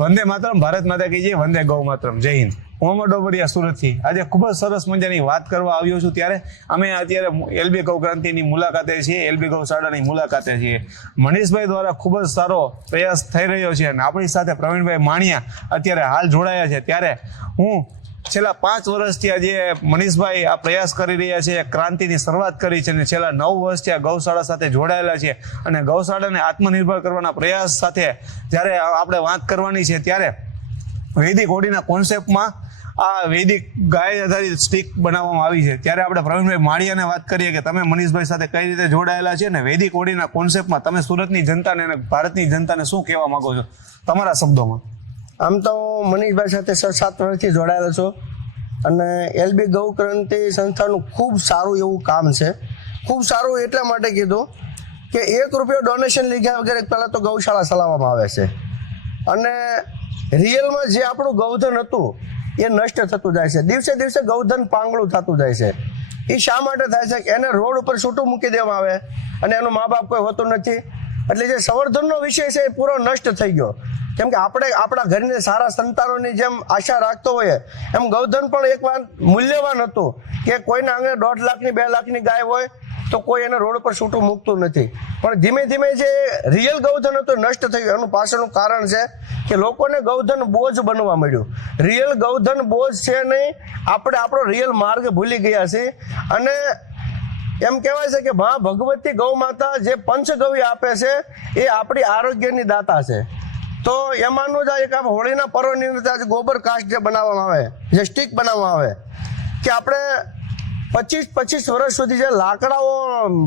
વંદે માતરમ, ભારત માતા કી જય, વંદે ગૌ માતરમ, જય હિન્દ। મોહમ્મદ ડોબરિયા સુરતથી આજે ખૂબ જ સરસ મજાની વાત કરવા આવ્યો છું। ત્યારે અમે અત્યારે એલબી ગૌ ક્રાંતિની મુલાકાતે છીએ, એલબી ગૌશાળાની મુલાકાતે છીએ। મનીષભાઈ દ્વારા ખૂબ જ સારો પ્રયાસ થઈ રહ્યો છે અને આપણી સાથે પ્રવીણભાઈ માણિયા અત્યારે હાલ જોડાયા છે। ત્યારે હું છેલ્લા 5 વર્ષથી આજે મનીષભાઈ આ પ્રયાસ કરી રહ્યા છે, ક્રાંતિની શરૂઆત કરી છે અને છેલ્લા 9 વર્ષથી આ ગૌશાળા સાથે જોડાયેલા છે અને ગૌશાળાને આત્મનિર્ભર કરવાના પ્રયાસ સાથે જ્યારે આપણે વાત કરવાની છે ત્યારે વૈદિક હોળીના કોન્સેપ્ટમાં આ વૈદિક ગાય આધારિત સ્ટીક બનાવવામાં આવી છે। ત્યારે આપણે પ્રવીણભાઈ માળિયાને વાત કરીએ કે તમે મનીષભાઈ સાથે કઈ રીતે જોડાયેલા છે અને વૈદિક હોળીના કોન્સેપ્ટમાં તમે સુરતની જનતાને અને ભારતની જનતાને શું કહેવા માંગો છો તમારા શબ્દોમાં? આમ તો મનીષભાઈ સાથે 6-7 વર્ષથી જોડાયેલો છું અને એલબી ગૌ ક્રાંતિ સંસ્થાનું ખૂબ સારું એવું કામ છે। ખૂબ સારું એટલા માટે કીધું કે 1 રૂપિયો ડોનેશન લીધા વગર પહેલાં તો ગૌશાળા ચલાવવામાં આવે છે અને રિયલમાં જે આપણું ગૌધન હતું એ નષ્ટ થતું જાય છે। દિવસે દિવસે ગૌધન પાંગળું થતું જાય છે। એ શા માટે થાય છે કે એને રોડ ઉપર છૂટું મૂકી દેવામાં આવે અને એનું મા બાપ કોઈ હોતું નથી, એટલે જે સંવર્ધનનો વિષય છે એ પૂરો નષ્ટ થઈ ગયો। કેમ કે આપણે આપણા ઘરની સારા સંતાનોની જેમ આશા રાખતો હોઈએ એમ ગૌધન પણ એક વાર મૂલ્યવાન હતું કે કોઈના આંગણે 1.5 લાખની 2 લાખની ગાય હોય તો કોઈ એને રોડ પર છૂટું મૂકતું નથી, પણ ધીમે ધીમે જે રિયલ ગૌધન હતું નષ્ટ થઈ ગયું। એનું પાછળનું કારણ છે કે લોકોને ગૌધન બોજ બનવા મળ્યું। રિયલ ગૌધન બોજ છે નહીં, આપણે આપણો રિયલ માર્ગ ભૂલી ગયા છીએ અને એમ કહેવાય છે કે મા ભગવતી ગૌ માતા જે પંચગવ્ય આપે છે એ આપણી આરોગ્યની દાતા છે। તો એમાંનું જ એક હોળીના પર્વની અંદર ગોબર કાસ્ટ જે બનાવવામાં આવે, જે સ્ટીક બનાવવામાં આવે કે આપણે 25 વર્ષ સુધી જે લાકડાઓ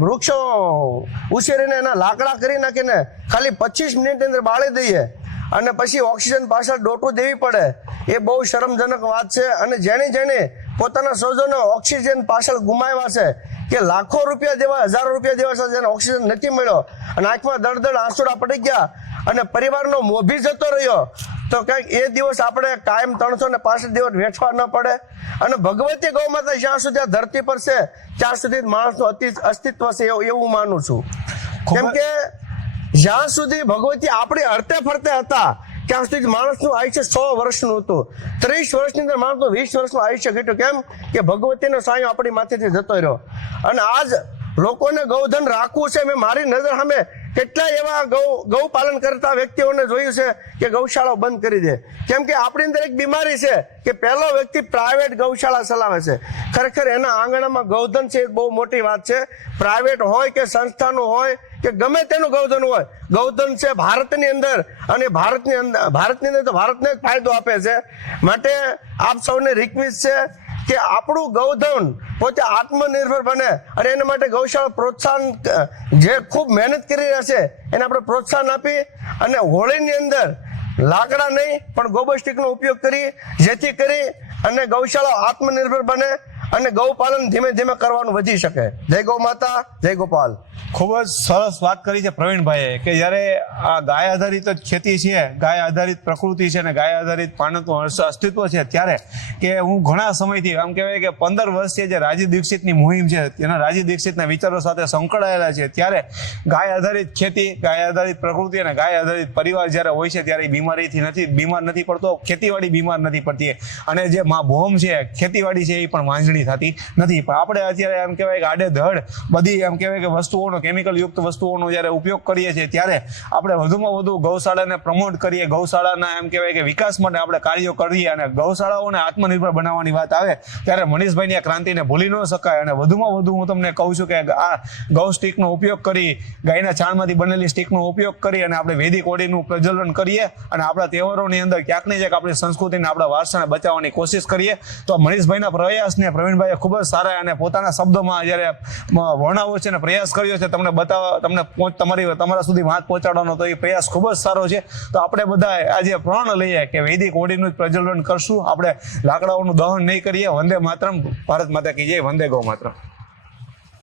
વૃક્ષો ઉછેરીને એના લાકડા કરી નાખીને ખાલી 25 મિનિટની અંદર બાળી દઈએ અને પછી ઓક્સિજન પાછળ ડોટું દેવી પડે, એ બહુ શરમજનક વાત છે। અને જેણે પોતાના સ્વજનો ઓક્સિજન પાછળ ગુમાવ્યા છે કે લાખો રૂપિયા દેવા, હજારો રૂપિયા દેવા છે, જેને ઓક્સિજન નથી મળ્યો અને આંખમાં દળદળ આંસુડા પડી ગયા અને પરિવારનો મોભી જતો રહ્યો, તો કંઈક એ દિવસ આપણે કાયમ 365 દિવસ વેઠવા ન પડે। અને ભગવતી ગૌ માતા જ્યાં સુધી આ ધરતી પર છે ત્યાં સુધી માણસનું અસ્તિત્વ છે એવું માનું છું। કેમ કે જ્યાં સુધી ભગવતી આપણી હરતે ફરતે હતા ત્યાં સુધી માણસનું આયુષ્ય 100 વર્ષનું હતું। 30 વર્ષની અંદર માણસનું 20 વર્ષનું આયુષ્ય ઘટ્યું। કેમ કે ભગવતીનો સાયો આપણી માથેથી જતો રહ્યો અને આજ લોકોને ગૌધન રાખવું છે। મેં મારી નજર સામે કેટલાય એવા ગૌ પાલન કરતા વ્યક્તિઓને જોયું છે કે ગૌશાળાઓ બંધ કરી દે। કેમ કે આપણી અંદર એક બીમારી છે કે પહેલો વ્યક્તિ પ્રાઇવેટ ગૌશાળા ચલાવે છે। ખરેખર એના આંગણામાં ગૌધન છે એ બહુ મોટી વાત છે। પ્રાઇવેટ હોય કે સંસ્થાનું હોય કે ગમે તેનું ગૌધન હોય, ગૌધન છે ભારતની અંદર અને ભારતની અંદર તો ભારતને જ ફાયદો આપે છે। માટે આપ સૌને રિક્વેસ્ટ છે કે આપણું ગૌધન પોતે આત્મનિર્ભર બને અને એના માટે ગૌશાળા પ્રોત્સાહન જે ખૂબ મહેનત કરી રહ્યા છે એને આપણે પ્રોત્સાહન આપી અને હોળીની અંદર લાકડા નહીં પણ ગોબર સ્ટીકનો ઉપયોગ કરી જેથી કરી અને ગૌશાળા આત્મનિર્ભર બને અને ગૌપાલન ધીમે ધીમે કરવાનું વધી શકે। જય ગૌ માતા, જય ગોપાલ। ખૂબ જ સરસ વાત કરી છે પ્રવીણભાઈએ કે જ્યારે આ ગાય આધારિત જ ખેતી છે, ગાય આધારિત પ્રકૃતિ છે અને ગાય આધારિત પાણીનું અસ્તિત્વ છે, ત્યારે કે હું ઘણા સમયથી આમ કહેવાય કે 15 વર્ષથી જે રાજીવ દીક્ષિતની મુહિમ છે તેના રાજીવ દીક્ષિતના વિચારો સાથે સંકળાયેલા છે। ત્યારે ગાય આધારિત ખેતી, ગાય આધારિત પ્રકૃતિ અને ગાય આધારિત પરિવાર જ્યારે હોય છે ત્યારે બીમાર નથી પડતો, ખેતીવાડી બીમાર નથી પડતી અને જે મા ભોમ છે ખેતીવાડી છે એ પણ વાંજણી થતી નથી। પણ આપણે અત્યારે એમ કહેવાય કે આડેધડ બધી એમ કહેવાય કે વસ્તુઓનો કેમિકલ યુક્ત વસ્તુઓનો જ્યારે ઉપયોગ કરીએ છીએ ત્યારે આપણે વધુમાં વધુ ગૌશાળાને પ્રમોટ કરીએ, ગૌશાળાના એમ કહેવાય કે વિકાસ માટે આપણે કાર્યો કરીએ અને ગૌશાળાઓને આત્મનિર્ભર બનાવવાની વાત આવે ત્યારે મનીષભાઈની આ ક્રાંતિને ભૂલી ન શકાય। અને વધુમાં વધુ હું તમને કહું છું કે આ ગૌ સ્ટીકનો ઉપયોગ કરી, ગાયના છાણમાંથી બનેલી સ્ટીકનો ઉપયોગ કરી અને આપણે વૈદિક હોળીનું પ્રજ્વલન કરીએ અને આપણા તહેવારોની અંદર ક્યાંક ને ક્યાંક આપણી સંસ્કૃતિને, આપણા વારસાને બચાવવાની કોશિશ કરીએ। તો મનીષભાઈના પ્રયાસને પ્રવીણભાઈએ ખૂબ જ સારા અને પોતાના શબ્દોમાં જ્યારે વર્ણવ્યો છે અને પ્રયાસ કર્યો છે તમને તમારા સુધી વાત પહોંચાડવાનો, તો એ પ્રયાસ ખૂબ જ સારો છે। તો આપણે બધા આજે પ્રણ લઈએ કે વૈદિક હોળીનું જ પ્રજ્વલન કરશું, આપણે લાકડાઓનું દહન નહીં કરીએ। વંદે માતરમ, ભારત માતા કી જય, વંદે ગૌ માતરમ।